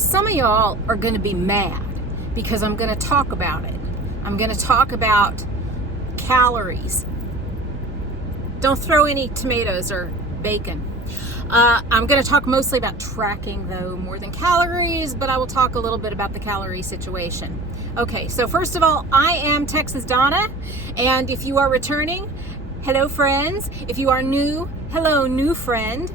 some of y'all are going to be mad because I'm going to talk about it. I'm going to talk about calories. Don't throw any tomatoes or bacon. I'm going to talk mostly about tracking, though, more than calories, but I will talk a little bit about the calorie situation. Okay, so first of all, I am Texas Donna, and if you are returning, hello, friends. If you are new, hello, new friend.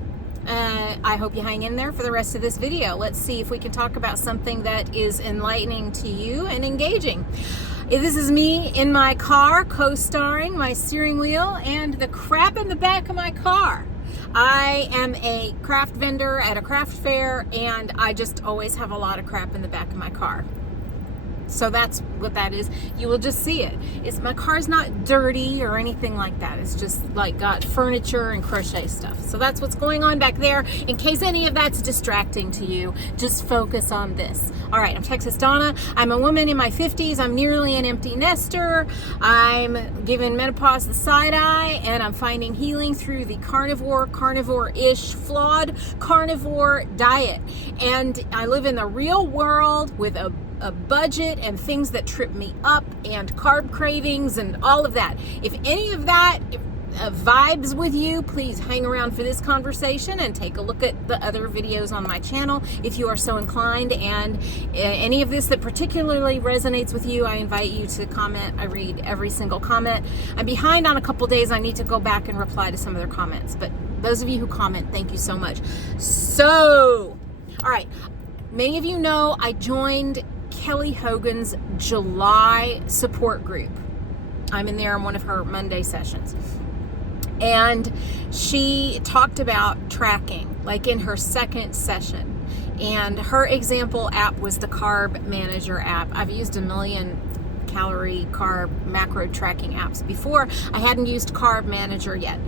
I hope you hang in there for the rest of this video. Let's see if we can talk about something that is enlightening to you and engaging. This is me in my car, co-starring my steering wheel and the crap in the back of my car. I am a craft vendor at a craft fair, and I just always have a lot of crap in the back of my car. So that's what that is. You will just see it. My car's not dirty or anything like that. It's just like got furniture and crochet stuff. So that's what's going on back there. In case any of that's distracting to you, just focus on this. All right, I'm Texas Donna. I'm a woman in my 50s. I'm nearly an empty nester. I'm giving menopause the side eye, and I'm finding healing through the carnivore-ish, flawed carnivore diet. And I live in the real world with a budget and things that trip me up and carb cravings and all of that. If any of that vibes with you, please hang around for this conversation and take a look at the other videos on my channel if you are so inclined. And any of this that particularly resonates with you, I invite you to comment. I read every single comment. I'm behind on a couple days. I need to go back and reply to some of their comments, but those of you who comment, thank you so much. So, all right, many of you know I joined Kelly Hogan's July support group. I'm in there on one of her Monday sessions. And she talked about tracking, like in her second session. And her example app was the Carb Manager app. I've used a million calorie carb macro tracking apps before. I hadn't used Carb Manager yet.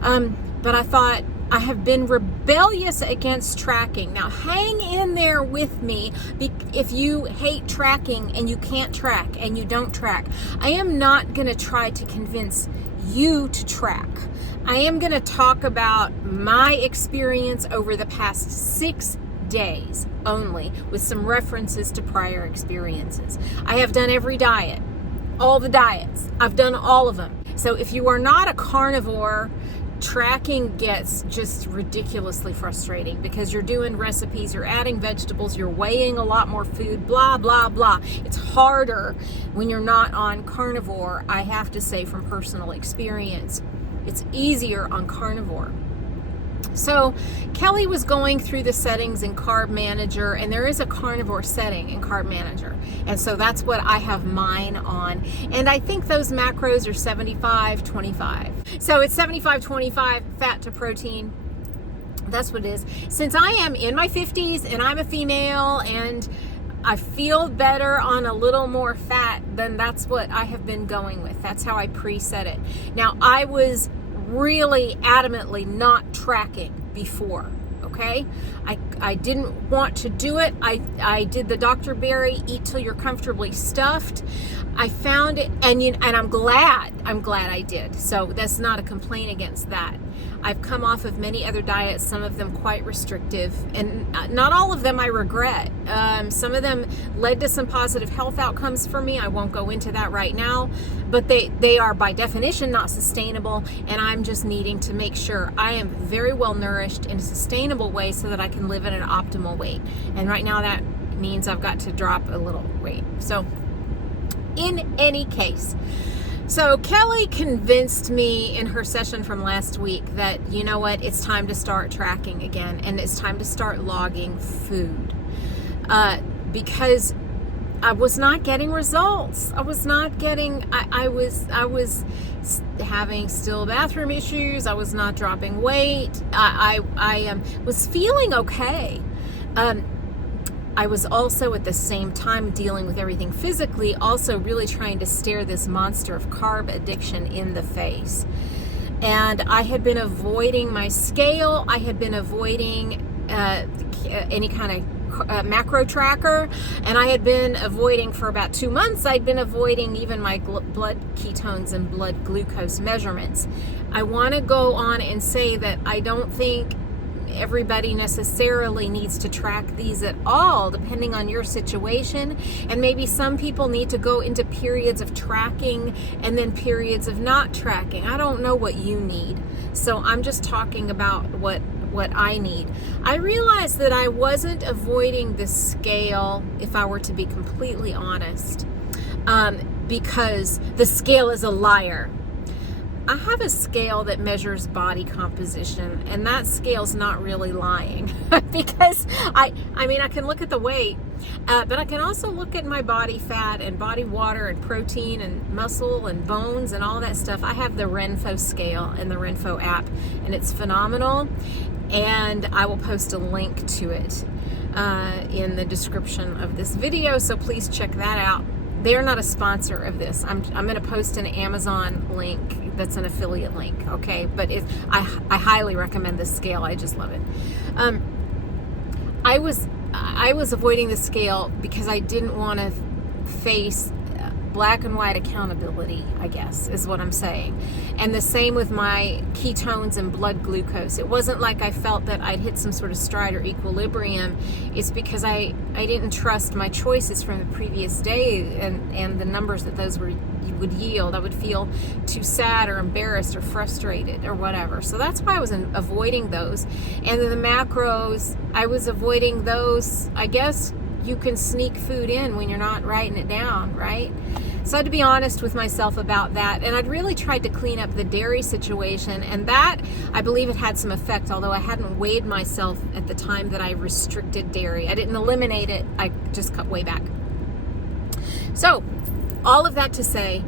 But I thought, I have been rebellious against tracking. Now hang in there with me if you hate tracking and you can't track and you don't track. I am not going to try to convince you to track. I am going to talk about my experience over the past 6 days only, with some references to prior experiences. I have done every diet, all the diets. I've done all of them. So if you are not a carnivore, tracking gets just ridiculously frustrating because you're doing recipes, you're adding vegetables, you're weighing a lot more food, blah, blah, blah. It's harder when you're not on carnivore. I have to say from personal experience, it's easier on carnivore. So Kelly was going through the settings in Carb Manager, and there is a carnivore setting in Carb Manager. And so that's what I have mine on. And I think those macros are 75-25. So it's 75-25 fat to protein. That's what it is. Since I am in my 50s and I'm a female and I feel better on a little more fat, then that's what I have been going with. That's how I preset it. Now, I was really adamantly not tracking before, okay? I didn't want to do it. I did the Dr. Berry eat till you're comfortably stuffed. I found it, and I'm glad I did. So that's not a complaint against that. I've come off of many other diets, some of them quite restrictive, and not all of them I regret. Some of them led to some positive health outcomes for me. I won't go into that right now, but they are by definition not sustainable, and I'm just needing to make sure I am very well nourished in a sustainable way so that I can live at an optimal weight. And right now that means I've got to drop a little weight. So in any case, so Kelly convinced me in her session from last week that, you know what, it's time to start tracking again, and it's time to start logging food, because I was not getting results. I was not getting, I was having still bathroom issues. I was not dropping weight. I was feeling okay. I was also at the same time dealing with everything physically, also really trying to stare this monster of carb addiction in the face. And I had been avoiding my scale. I had been avoiding any kind of macro tracker, and I had been avoiding for about 2 months. I'd been avoiding even my blood ketones and blood glucose measurements. I want to go on and say that I don't think everybody necessarily needs to track these at all, depending on your situation. And maybe some people need to go into periods of tracking and then periods of not tracking. I don't know what you need. So I'm just talking about what I need. I realized that I wasn't avoiding the scale, if I were to be completely honest, because the scale is a liar. I have a scale that measures body composition, and that scale's not really lying because I mean, I can look at the weight, but I can also look at my body fat and body water and protein and muscle and bones and all that stuff. I have the Renfo scale and the Renfo app, and it's phenomenal, and I will post a link to it in the description of this video, so please check that out. They're not a sponsor of this. I'm going to post an Amazon link that's an affiliate link, okay? But I highly recommend this scale. I just love it. I was avoiding the scale because I didn't want to face black and white accountability, I guess, is what I'm saying. And the same with my ketones and blood glucose. It wasn't like I felt that I'd hit some sort of stride or equilibrium. It's because I didn't trust my choices from the previous day and the numbers that those would yield. I would feel too sad or embarrassed or frustrated or whatever. So that's why I was avoiding those. And then the macros, I was avoiding those. I guess you can sneak food in when you're not writing it down, right? So I had to be honest with myself about that. And I'd really tried to clean up the dairy situation. And that, I believe it had some effect, although I hadn't weighed myself at the time that I restricted dairy. I didn't eliminate it. I just cut way back. So all of that to say,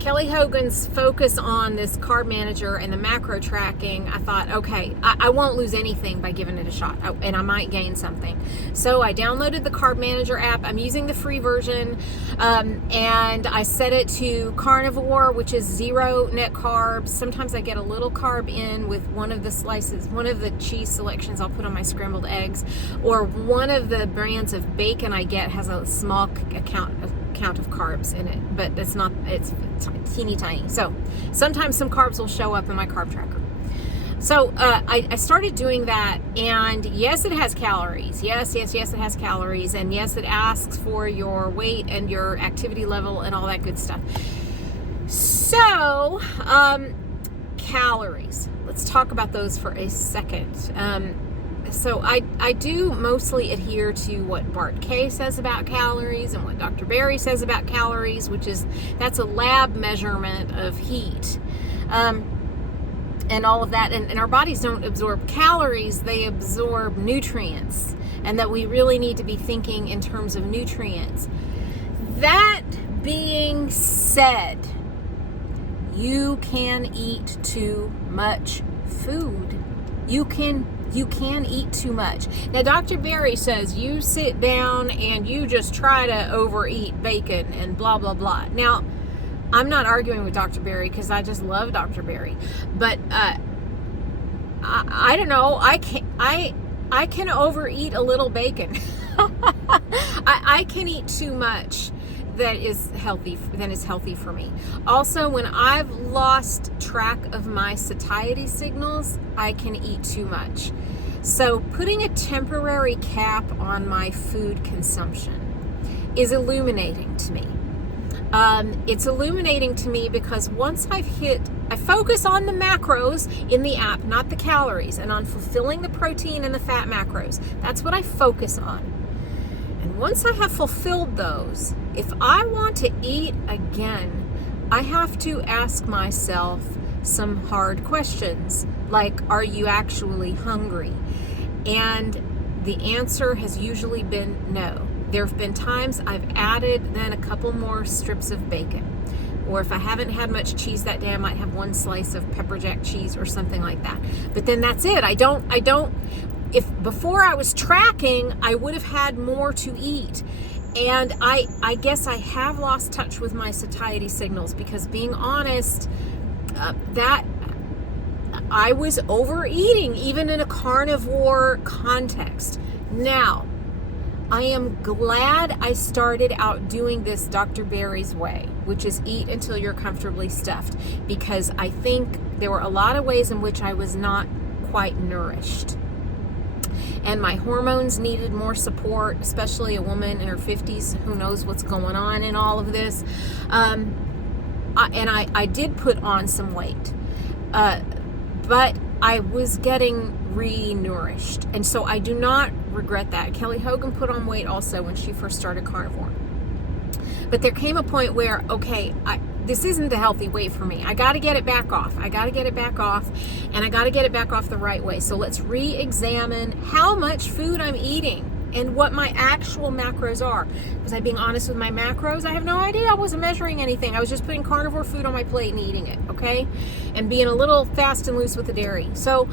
Kelly Hogan's focus on this carb manager and the macro tracking, I thought, okay, I won't lose anything by giving it a shot, and I might gain something. So I downloaded the carb manager app. I'm using the free version, and I set it to carnivore, which is 0 net carbs. Sometimes I get a little carb in with one of the slices, one of the cheese selections I'll put on my scrambled eggs, or one of the brands of bacon I get has a small count of carbs in it, but it's teeny tiny. So sometimes some carbs will show up in my carb tracker. So I started doing that, and yes, it has calories. Yes, it has calories, and yes, it asks for your weight and your activity level and all that good stuff. So calories. Let's talk about those for a second. So I do mostly adhere to what Bart K says about calories and what Dr. Berry says about calories, that's a lab measurement of heat and all of that. And our bodies don't absorb calories, they absorb nutrients, and that we really need to be thinking in terms of nutrients. That being said, you can eat too much food. You can eat too much. Now, Dr. Berry says you sit down and you just try to overeat bacon and blah, blah, blah. Now, I'm not arguing with Dr. Berry because I just love Dr. Berry. But I don't know. I can overeat a little bacon. I can eat too much that is healthy for me. Also, when I've lost track of my satiety signals, I can eat too much. So putting a temporary cap on my food consumption is illuminating to me. It's illuminating to me because once I focus on the macros in the app, not the calories, and on fulfilling the protein and the fat macros. That's what I focus on. And once I have fulfilled those, if I want to eat again, I have to ask myself some hard questions, like, are you actually hungry? And the answer has usually been no. There have been times I've added then a couple more strips of bacon. Or if I haven't had much cheese that day, I might have one slice of pepper jack cheese or something like that. But then that's it. If before I was tracking, I would have had more to eat. And I guess I have lost touch with my satiety signals because, being honest, that I was overeating even in a carnivore context. Now, I am glad I started out doing this Dr. Berry's way, which is eat until you're comfortably stuffed, because I think there were a lot of ways in which I was not quite nourished. and my hormones needed more support, especially a woman in her 50s who knows what's going on in all of this. I did put on some weight, but I was getting re-nourished, and so I do not regret that. Kelly Hogan put on weight also when she first started carnivore, but there came a point where, okay, this isn't a healthy weight for me. I got to get it back off. And I got to get it back off the right way. So let's re-examine how much food I'm eating and what my actual macros are. Was I being honest with my macros? I have no idea. I wasn't measuring anything. I was just putting carnivore food on my plate and eating it, okay? And being a little fast and loose with the dairy. So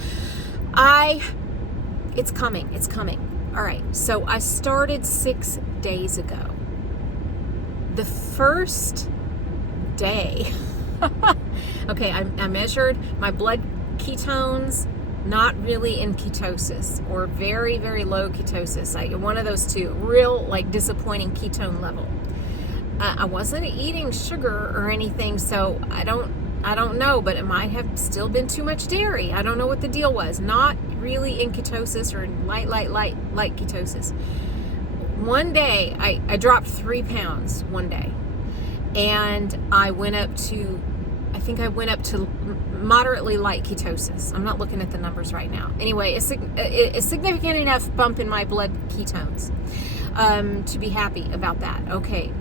it's coming. All right, so I started 6 days ago. The first day, okay, I measured my blood ketones, not really in ketosis, or very, very low ketosis. One of those two, real like disappointing ketone level. I wasn't eating sugar or anything, so I don't know, but it might have still been too much dairy. I don't know what the deal was. Not really in ketosis or in light ketosis. One day, I dropped 3 pounds one day, and I went up to moderately light ketosis. I'm not looking at the numbers right now. Anyway, a significant enough bump in my blood ketones to be happy about that. Okay.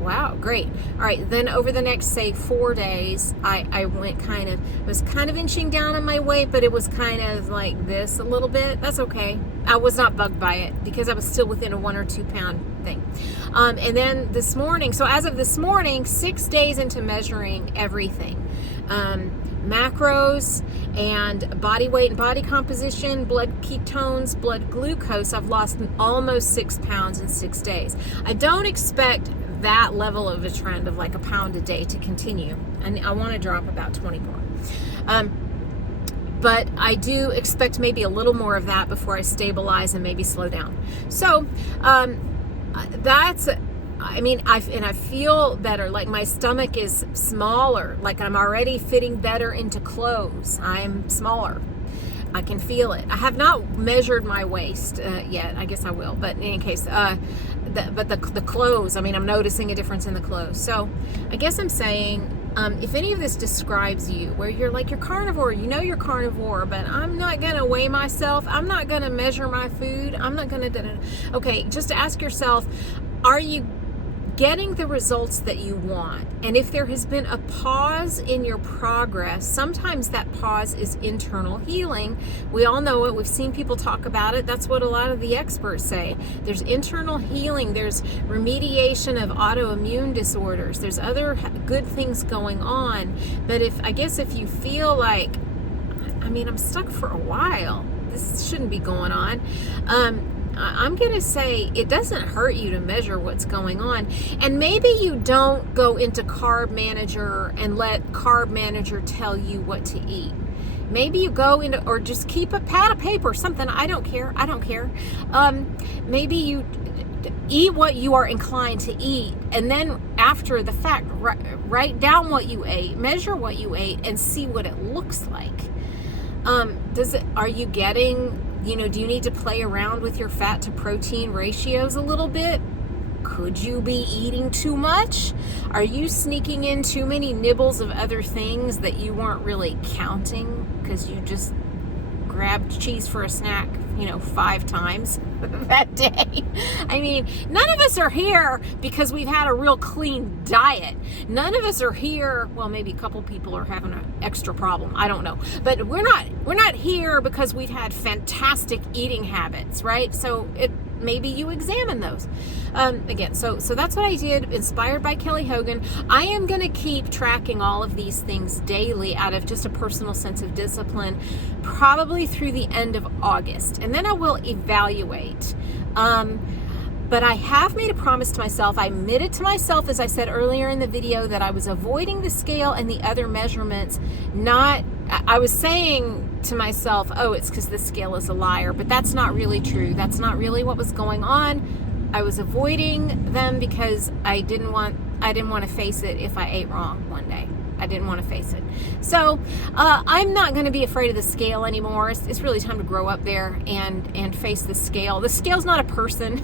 Wow, great. All right, then over the next, say, 4 days, I was kind of inching down on my weight, but it was kind of like this a little bit. That's okay. I was not bugged by it because I was still within a 1 or 2 pound thing. And then this morning, so as of this morning, 6 days into measuring everything, macros and body weight and body composition, blood ketones, blood glucose, I've lost almost 6 pounds in 6 days. I don't expect that level of a trend of like a pound a day to continue, and I want to drop about 20 more. But I do expect maybe a little more of that before I stabilize and maybe slow down. So I feel better. Like my stomach is smaller. Like I'm already fitting better into clothes. I'm smaller. I can feel it. I have not measured my waist yet. I guess I will. But in any case, the clothes, I'm noticing a difference in the clothes. So I guess I'm saying, if any of this describes you, where you're carnivore, you're carnivore, but I'm not going to weigh myself. I'm not going to measure my food. I'm not going to, okay, just ask yourself, are you getting the results that you want? And if there has been a pause in your progress, sometimes that pause is internal healing. We all know it. We've seen people talk about it. That's what a lot of the experts say. There's internal healing. There's remediation of autoimmune disorders. There's other good things going on. But if you feel like, I'm stuck for a while, this shouldn't be going on. I'm going to say it doesn't hurt you to measure what's going on. And maybe you don't go into Carb Manager and let Carb Manager tell you what to eat. Maybe you go into, or just keep a pad of paper, something. I don't care. Maybe you eat what you are inclined to eat, and then after the fact, write down what you ate, measure what you ate, and see what it looks like. Are you getting, do you need to play around with your fat to protein ratios a little bit? Could you be eating too much? Are you sneaking in too many nibbles of other things that you weren't really counting because you just grabbed cheese for a snack, 5 times that day? None of us are here because we've had a real clean diet. None of us are here, well, maybe a couple people are having an extra problem, I don't know, but we're not here because we've had fantastic eating habits, right? So maybe you examine those. Again, so that's what I did, inspired by Kelly Hogan. I am going to keep tracking all of these things daily out of just a personal sense of discipline, probably through the end of August. And then I will evaluate. But I have made a promise to myself. I admitted to myself, as I said earlier in the video, that I was avoiding the scale and the other measurements. I was saying to myself, it's because the scale is a liar, but that's not really true. That's not really what was going on. I was avoiding them because I didn't want to face it if I ate wrong one day. I didn't want to face it. So I'm not going to be afraid of the scale anymore. It's really time to grow up there and face the scale. The scale's not a person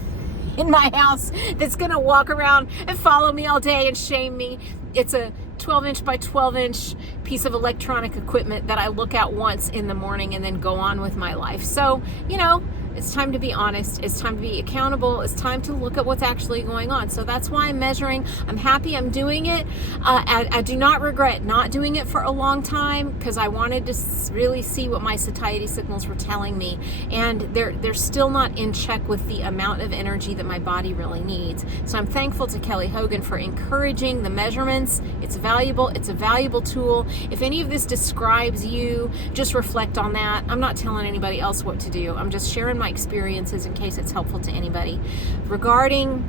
in my house that's going to walk around and follow me all day and shame me. It's a 12-inch by 12-inch piece of electronic equipment that I look at once in the morning and then go on with my life. So, you know, it's time to be honest. It's time to be accountable. It's time to look at what's actually going on. So that's why I'm measuring. I'm happy I'm doing it. I do not regret not doing it for a long time because I wanted to really see what my satiety signals were telling me. And they're still not in check with the amount of energy that my body really needs. So I'm thankful to Kelly Hogan for encouraging the measurements. It's valuable. It's a valuable tool. If any of this describes you, just reflect on that. I'm not telling anybody else what to do. I'm just sharing my experiences in case it's helpful to anybody. Regarding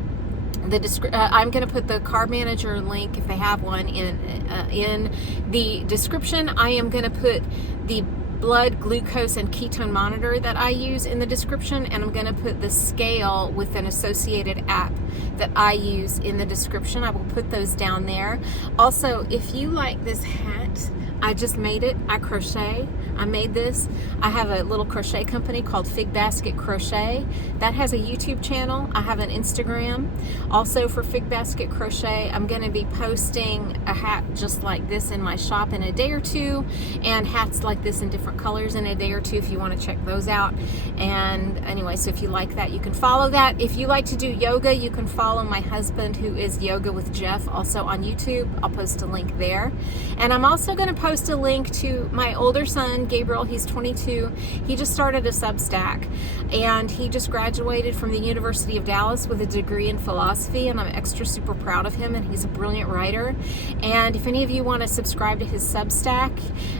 the I'm going to put the Carb Manager link, if they have one, in the description. I am going to put the blood glucose and ketone monitor that I use in the description, and I'm going to put the scale with an associated app that I use in the description. I will put those down there. Also, if you like this hat, I just made it. I crochet. I made this. I have a little crochet company called Fig Basket Crochet that has a YouTube channel. I have an Instagram also for Fig Basket Crochet. I'm going to be posting a hat just like this in my shop in a day or two, and hats like this in different colors in a day or two if you want to check those out. And anyway, so if you like that, you can follow that. If you like to do yoga, you can follow my husband, who is Yoga with Jeff, also on YouTube. I'll post a link there. And I'm also going to post a link to my older son, Gabriel. He's 22. He just started a Substack, and he just graduated from the University of Dallas with a degree in philosophy, and I'm extra super proud of him, and he's a brilliant writer. And if any of you want to subscribe to his Substack,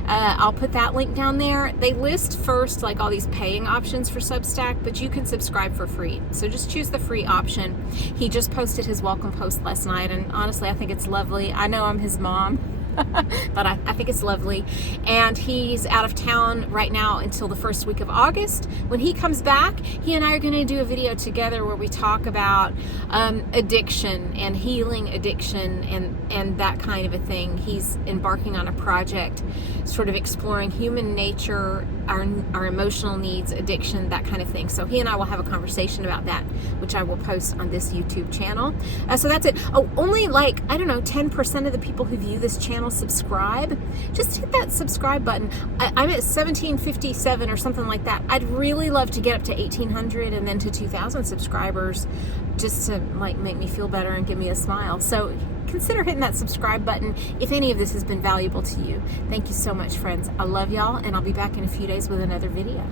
I'll put that link down there. They list first like all these paying options for Substack, but you can subscribe for free. So just choose the free option. He just posted his welcome post last night, and honestly, I think it's lovely. I know I'm his mom, but I think it's lovely. And he's out of town right now until the first week of August. When he comes back, he and I are going to do a video together where we talk about addiction and healing addiction and that kind of a thing. He's embarking on a project sort of exploring human nature, our emotional needs, addiction, that kind of thing. So he and I will have a conversation about that, which I will post on this YouTube channel. So that's it. Oh, only like, I don't know, 10% of the people who view this channel subscribe. Just hit that subscribe button. I'm at 1757 or something like that. I'd really love to get up to 1800 and then to 2000 subscribers, just to like make me feel better and give me a smile. So consider hitting that subscribe button if any of this has been valuable to you. Thank you so much, friends. I love y'all, and I'll be back in a few days with another video.